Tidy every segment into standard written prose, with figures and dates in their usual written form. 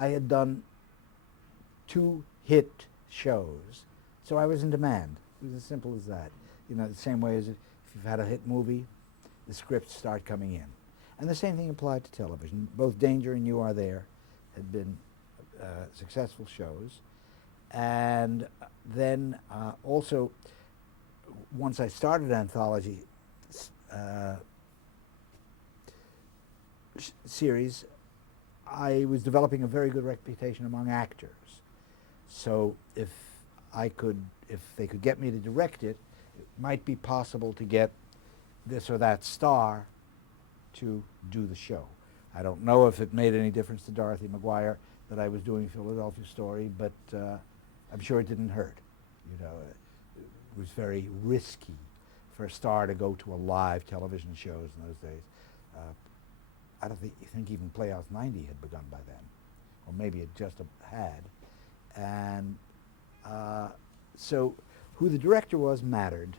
I had done 2 hit shows, so I was in demand. It was as simple as that. You know, the same way as if you've had a hit movie, the scripts start coming in. And the same thing applied to television. Both Danger and You Are There had been successful shows. And then also, once I started Anthology series, I was developing a very good reputation among actors. So if they could get me to direct it, it might be possible to get this or that star to do the show. I don't know if it made any difference to Dorothy McGuire that I was doing Philadelphia Story, but I'm sure it didn't hurt. You know, it was very risky for a star to go to a live television shows in those days. I don't think even Playhouse 90 had begun by then, or maybe it just had. And so who the director was mattered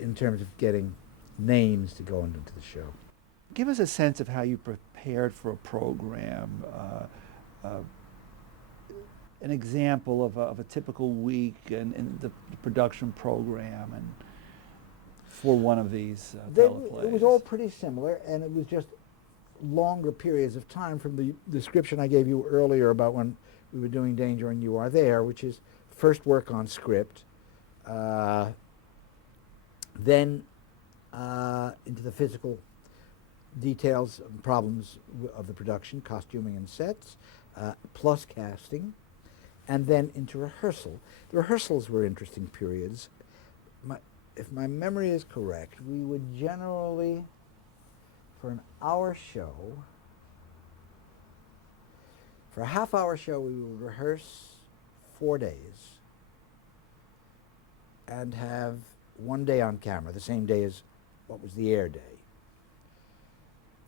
in terms of getting names to go into the show. Give us a sense of how you prepared for a program, an example of a typical week in the production program and for one of these teleplays. It was all pretty similar, and it was just longer periods of time from the description I gave you earlier about when we were doing Danger and You Are There, which is first work on script, then into the physical details and problems of the production, costuming and sets, plus casting, and then into rehearsal. The rehearsals were interesting periods. If my memory is correct, we would generally, for an hour show, for a half-hour show, we would rehearse 4 days and have 1 day on camera, the same day as what was the air day.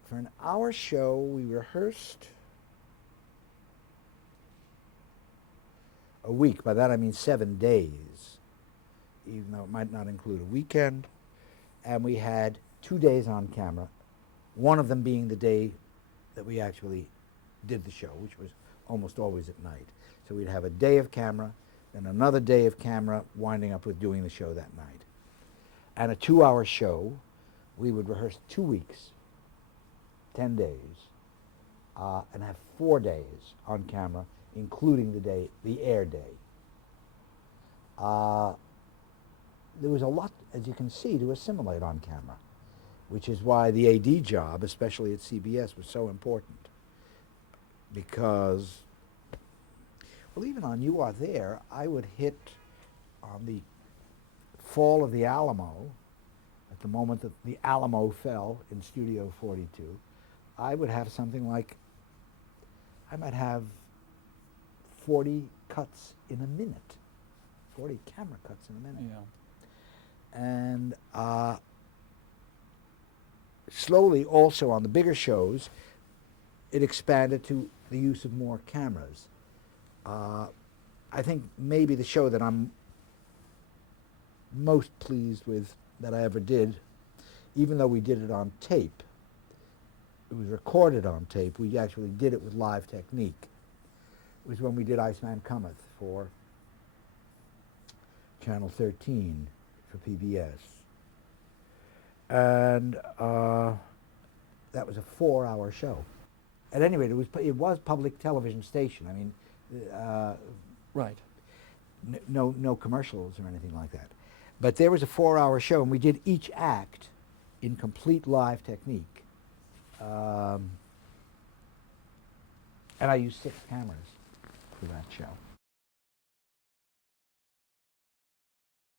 For an hour show, we rehearsed a week. By that I mean 7 days, even though it might not include a weekend. And we had 2 days on camera, one of them being the day that we actually did the show, which was almost always at night. So we'd have a day of camera, then another day of camera, winding up with doing the show that night. And a 2-hour show, we would rehearse 2 weeks, 10 days, and have 4 days on camera, including the air day. There was a lot, as you can see, to assimilate on camera, which is why the AD job, especially at CBS, was so important. Because, well, even on You Are There, I would hit on the fall of the Alamo, at the moment that the Alamo fell in Studio 42, I would have something like, I might have 40 cuts in a minute, 40 camera cuts in a minute. Yeah. And slowly also on the bigger shows, it expanded to the use of more cameras. I think maybe the show that I'm most pleased with that I ever did, even though we did it on tape, it was recorded on tape, we actually did it with live technique. It was when we did Iceman Cometh for Channel 13 for PBS. And that was a 4-hour show. At any rate, it was public television station. I mean, Right. No commercials or anything like that. But there was a 4-hour show, and we did each act in complete live technique. And I used 6 cameras for that show.